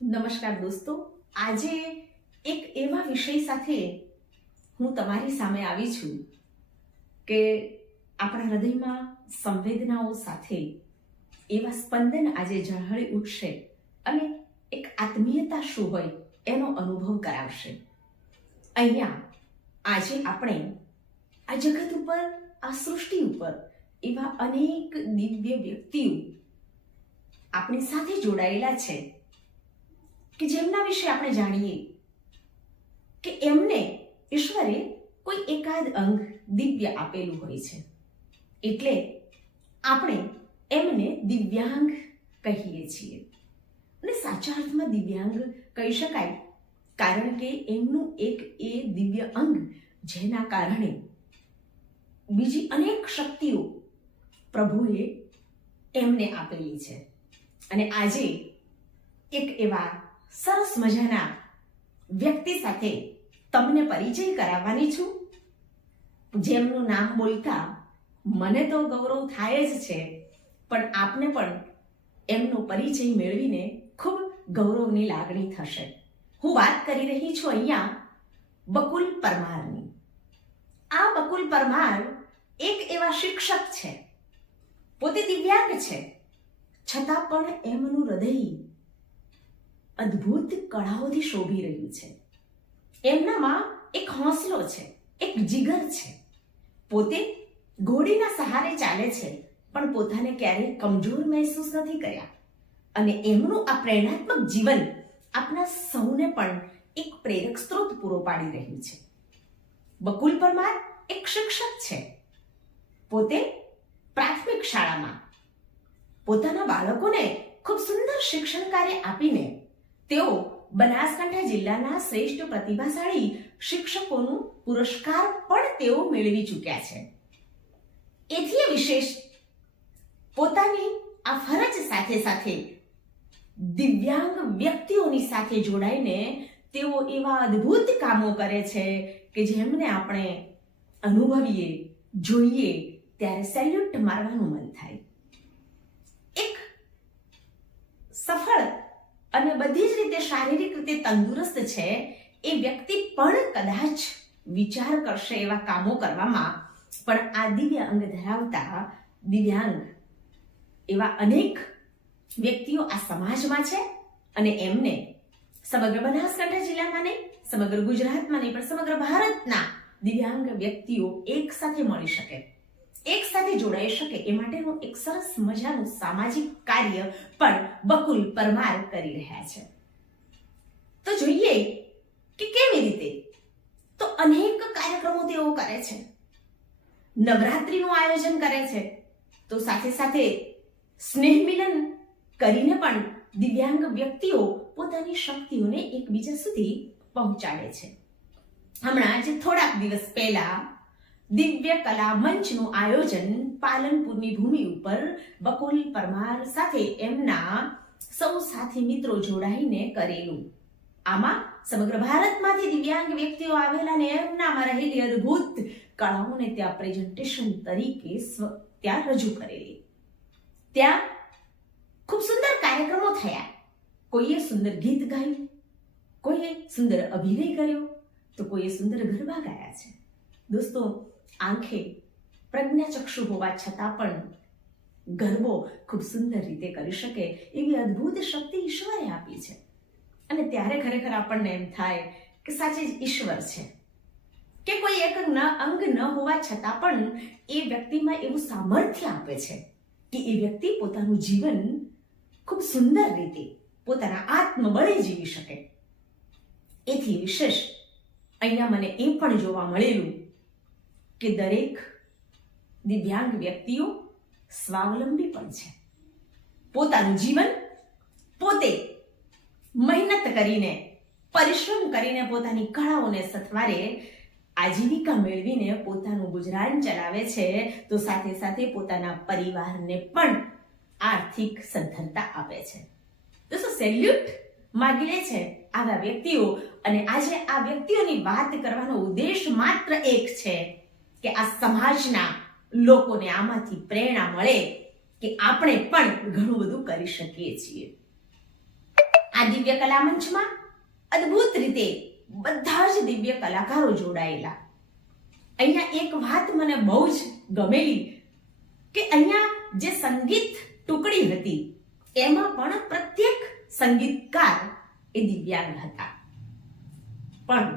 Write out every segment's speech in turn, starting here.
નમસ્કાર દોસ્તો. આજે એક એવા વિષય સાથે હું તમારી સામે આવી છું કે આપણા હૃદયમાં સંવેદનાઓ સાથે એવા સ્પંદન આજે ઝળહળી ઉઠશે અને એક આત્મીયતા શું હોય એનો અનુભવ કરાવશે. અહીંયા આજે આપણે આ જગત ઉપર, આ સૃષ્ટિ ઉપર એવા અનેક દિવ્ય વ્યક્તિઓ આપણી સાથે જોડાયેલા છે. કે જેમના વિશે આપણે જાણીએ, કે એમને ઈશ્વરે કોઈ એકાદ અંગ દિવ્ય આપેલું હોય છે. એટલે આપણે એમને દિવ્યાંગ કહીએ છીએ. અને સાચા અર્થમાં દિવ્યાંગ કહી શકાય, કારણ કે એમનું એક એ દિવ્ય અંગ, જેના કારણે બીજી અનેક શક્તિઓ પ્રભુએ એમને આપેલી છે. અને આજે એક એવા સરસ મજાના વ્યક્તિ સાથે તમને પરિચય કરાવવાની છું. જેમનું નામ બોલતા મને તો ગૌરવ થાય જ છે, પણ આપને પણ એમનો પરિચય મેળવીને ખૂબ ગૌરવની લાગણી થશે. હું વાત કરી રહી છું અહીંયા બકુલ પરમારની. આ બકુલ પરમાર એક એવા શિક્ષક છે. પોતે દિવ્યાંગ છે. છતાં પણ એમનું હૃદય અદ્ભુત કળાઓથી શોભી રહ્યું છે. એમનામાં એક હોંસલો છે, એક જીગર છે. પોતે ઘોડીના સહારે ચાલે છે, પણ પોતાને ક્યારેય કમજોર મહેસૂસ નથી કર્યા. અને એમનું આ પ્રેરણાત્મક જીવન આપણા સૌને પણ એક પ્રેરક સ્ત્રોત પૂરો પાડી રહ્યું છે. બકુલ પરમાર એક શિક્ષક છે. પોતે પ્રાથમિક શાળામાં. પોતાના બાળકોને ખૂબ સુંદર શિક્ષણ કાર્ય આપીને તેઓ બનાસકાંઠા જિલ્લાના શ્રેષ્ઠ પ્રતિભાશાળી શિક્ષકોનું પુરસ્કાર પણ તેઓ મેળવી ચૂક્યા છે. એથી વિશેષ પોતાની આ ફરજ સાથે સાથે દિવ્યાંગ વ્યક્તિઓની સાથે જોડાઈને તેઓ એવા અદ્ભુત કામો કરે છે કે જેમને આપણે અનુભવીએ, જોઈએ, ત્યારે સેલ્યુટ મારવાનું મન થાય. એક સફળ અને બધી જ રીતે શારીરિક રીતે તંદુરસ્ત છે, એ વ્યક્તિ પણ કદાચ વિચાર કરશે એવા કામો કરવામાં. પણ આ દિવ્ય અંગ ધરાવતા દિવ્યાંગ એવા અનેક વ્યક્તિઓ આ સમાજમાં છે અને એમને સમગ્ર બનાસકાંઠા જિલ્લામાં નહીં, સમગ્ર ગુજરાતમાં નહીં, પણ સમગ્ર ભારતના દિવ્યાંગ વ્યક્તિઓ એક સાથે મળી શકે. એક સાથે જોડાઈ શકે એ માટેનું એક સરસ મજાનું સામાજિક કાર્ય પણ બકુલ પરમાર કરી રહ્યા છે. તો જોઈએ કે કેવી રીતે? તો અનેક કાર્યક્રમો તેઓ કરે છે. નવરાત્રીનું આયોજન કરે છે. તો સાથે સાથે સ્નેહ મિલન કરીને પણ દિવ્યાંગ વ્યક્તિઓ પોતાની શક્તિઓને એકબીજા સુધી પહોંચાડે છે. હમણાં જ થોડાક દિવસ પહેલા દિવ્ય કલા મંચનું આયોજન પાલનપુરની ભૂમિ ઉપર બકુલ પરમાર સાથે એમના સૌ સાથી મિત્રો જોડાઈને કરેલું. આમાં સમગ્ર ભારતમાંથી દિવ્યાંગ વ્યક્તિઓ આવેલા ને એમનામાં રહેલી અદ્ભુત કળાઓને ત્યાં પ્રેઝન્ટેશન તરીકે ત્યાં રજૂ કરેલી. ત્યાં ખૂબ સુંદર કાર્યક્રમો થયા. કોઈએ સુંદર ગીત ગાયું, કોઈએ સુંદર અભિનય કર્યો, તો કોઈએ સુંદર ગરબા ગાયા છે. દોસ્તો આંખે પ્રજ્ઞાચક્ષુ હોવા છતાં પણ ગરબો ખૂબ સુંદર રીતે કરી શકે એવી અદ્ભુત શક્તિ ઈશ્વરે આપી છે. અને ત્યારે ખરેખર આપણને એમ થાય કે સાચે જ ઈશ્વર છે. કે કોઈ એક ન અંગ ન હોવા છતાં પણ એ વ્યક્તિમાં એવું સામર્થ્ય આપે છે કે એ વ્યક્તિ પોતાનું જીવન ખૂબ સુંદર રીતે પોતાના આત્મબળે જીવી શકે. એથી વિશેષ અહીંયા મને એ પણ જોવા મળેલું કે દરેક દિવ્યાંગ વ્યક્તિઓ સ્વાવલંબી પણ છે. પોતાનું જીવન પોતે મહેનત કરીને, પરિશ્રમ કરીને પોતાની કળાઓને સથવારે, આજીવિકા મેળવીને પોતાનું ગુજરાન ચલાવે છે, તો સાથે સાથે પોતાના પરિવારને પણ આર્થિક સદ્ધરતા આપે છે. દોસ્તો સેલ્યુટ માગી લે છે આવા વ્યક્તિઓ? અને આજે આ વ્યક્તિઓની વાત કરવાનો ઉદ્દેશ માત્ર એક છે. કે આ સમાજના લોકોને આમાંથી પ્રેરણા મળે કે આપણે પણ ઘણું બધું કરી શકીએ છીએ. આ દિવ્ય કલા મંચમાં અદ્ભુત રીતે બધા જ દિવ્ય કલાકારો જોડાયેલા. અહીંયા એક વાત મને બહુ જ ગમેલી કે અહીંયા જે સંગીત ટુકડી હતી, એમાં પણ પ્રત્યેક સંગીતકાર એ દિવ્યાંગ હતા. પણ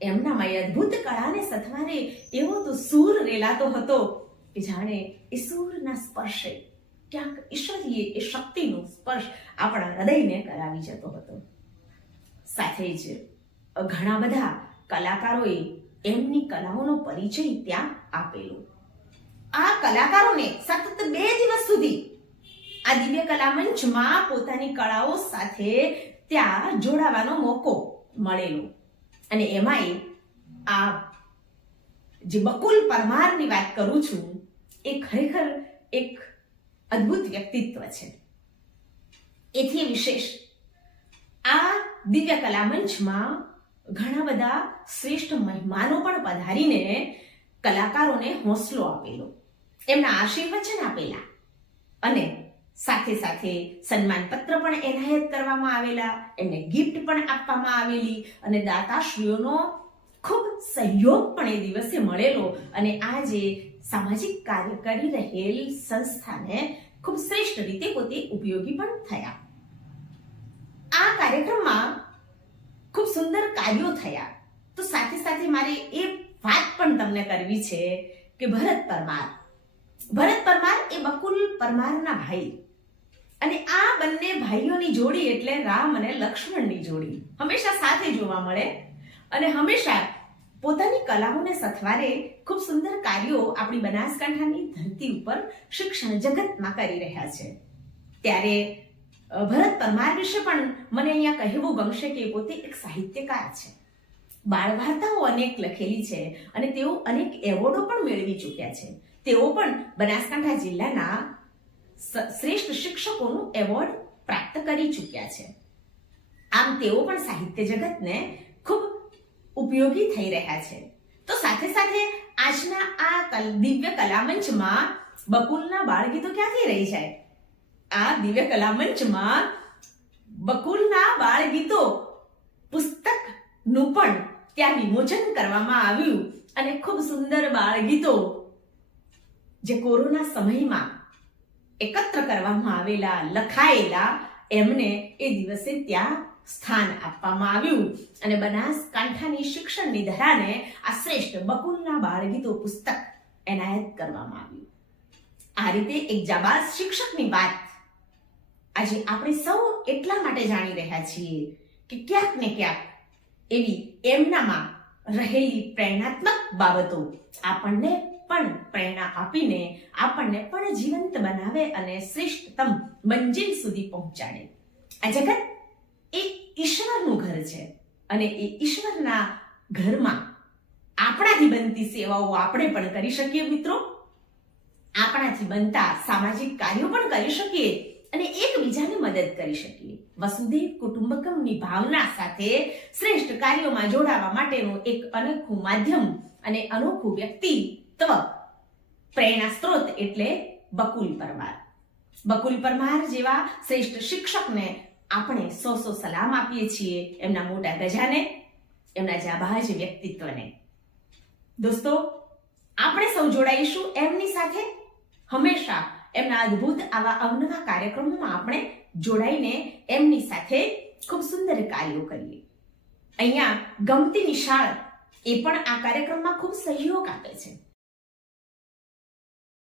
એમનામાં એ અદ્ભુત કળાને સથવારે એવો તો સૂર રેલાતો હતો કે જાણે એ સૂરના સ્પર્શે ક્યાંક ઈશ્વરીએ એ શક્તિનો સ્પર્શ આપણા હૃદયને કરાવી જતો હતો. સાથે જ ઘણા બધા કલાકારોએ એમની કલાઓનો પરિચય ત્યાં આપેલો. આ કલાકારોને સતત બે દિવસ સુધી આ દિવ્ય કલા મંચમાં પોતાની કળાઓ સાથે ત્યાં જોડાવાનો મોકો મળેલો. અને એમાંય આ જે બકુલ પરમારની વાત કરું છું, એ ખરેખર એક અદ્ભુત વ્યક્તિત્વ છે. એથી વિશેષ, આ દિવ્ય કલા મંચમાં ઘણા બધા શ્રેષ્ઠ મહેમાનો પણ પધારીને કલાકારોને હોંસલો આપેલો. એમના આશીર્વચન આપેલા. અને સાથે સાથે સન્માન પત્ર પણ એનાયત કરવામાં આવેલા, એમને ગિફ્ટ પણ આપવામાં આવેલી અને દાતાશ્રીઓનો ખૂબ સહયોગ પણ એ દિવસે મળેલો અને આજે સામાજિક કાર્ય કરી રહેલ સંસ્થાને ખૂબ શ્રેષ્ઠ રીતે પોતે ઉપયોગી પણ થયા. આ કાર્યક્રમમાં ખૂબ સુંદર કાર્યો થયા. તો સાથે સાથે મારે એ વાત પણ તમને કરવી છે કે ભરત પરમાર. ભરત પરમાર એ બકુલ પરમારના ભાઈ. અને આ બંને ભાઈઓની જોડી એટલે રામ અને લક્ષ્મણની જોડી. હંમેશા સાથે જોવા મળે અને હંમેશા પોતાની કલાઓને સથવારે ખૂબ સુંદર કાર્યો આપણી બનાસકાંઠાની ધરતી ઉપર શિક્ષણ જગતમાં કરી રહ્યા છે. ત્યારે ભરત પરમાર વિશે પણ મને અહીંયા કહેવું ગમશે કે પોતે એક સાહિત્યકાર છે. બાળ વાર્તાઓ અનેક લખેલી છે અને તેઓ અનેક એવોર્ડો પણ મેળવી ચૂક્યા છે. તેઓ પણ બનાસકાંઠા જિલ્લાના શ્રેષ્ઠ શિક્ષકોનું એવોર્ડ પ્રાપ્ત કરી ચૂક્યા છે. આમ તેઓ પણ સાહિત્ય જગતને ખૂબ ઉપયોગી થઈ રહ્યા છે. તો સાથે સાથે આજના આ દિવ્ય કલામંચમાં બકુલના બાળગીતો ક્યાંથી રહી જાય? આ દિવ્ય કલામંચમાં બકુલના બાળગીતો પુસ્તકનું પણ ત્યાં વિમોચન કરવામાં આવ્યું અને ખૂબ સુંદર બાળગીતો જે કોરોના સમયમાં એકત્ર કરવામાં આવેલા, લખાયેલા, એમને એ દિવસે ત્યાં સ્થાન આપવામાં આવ્યું. અને બનાસકાંઠાની શિક્ષણની ધરાને આ શ્રેષ્ઠ બકુલના બાળગીતો પુસ્તક એનાયત કરવામાં આવ્યું. આ રીતે એક જાબાઝ શિક્ષકની વાત આજે આપણે સૌ એટલા માટે જાણી રહ્યા છીએ કે ક્યાંક ને ક્યાંક એવી એમનામાં રહેલી પ્રેરણાત્મક બાબતો આપણને પણ પ્રેરણા આપીને આપણને પણ જીવંત બનાવે અને શ્રેષ્ઠતમ મંજિલ સુધી પહોંચાડે. આ જગત એ ઈશ્વરનું ઘર છે અને એ ઈશ્વરના ઘરમાં આપણાથી બનતી સેવાઓ આપણે પણ કરી શકીએ મિત્રો. આપણાથી બનતા સામાજિક કાર્યો પણ કરી શકીએ અને એકબીજાને મદદ કરી શકીએ. વસુદેવ કુટુંબકમની ભાવના સાથે શ્રેષ્ઠ કાર્યોમાં જોડાવા માટેનું એક અનોખું માધ્યમ અને અનોખું વ્યક્તિત્વ પ્રેરણા સ્ત્રોત એટલે બકુલ પરમાર. બકુલ પરમાર જેવા શ્રેષ્ઠ શિક્ષકને આપણે સો સો સલામ આપીએ છીએ એમના મોટા ગજાને, એમના જાબાજ વ્યક્તિત્વને. દોસ્તો, આપણે સૌ જોડાઈશું એમની સાથે. હંમેશા એમના અદ્ભુત આવા અવનવા કાર્યક્રમોમાં આપણે જોડાઈને એમની સાથે ખૂબ સુંદર કાર્યો કરીએ. અહીંયા ગમતી નિશાળ એ પણ આ કાર્યક્રમમાં ખૂબ સહયોગ આપે છે.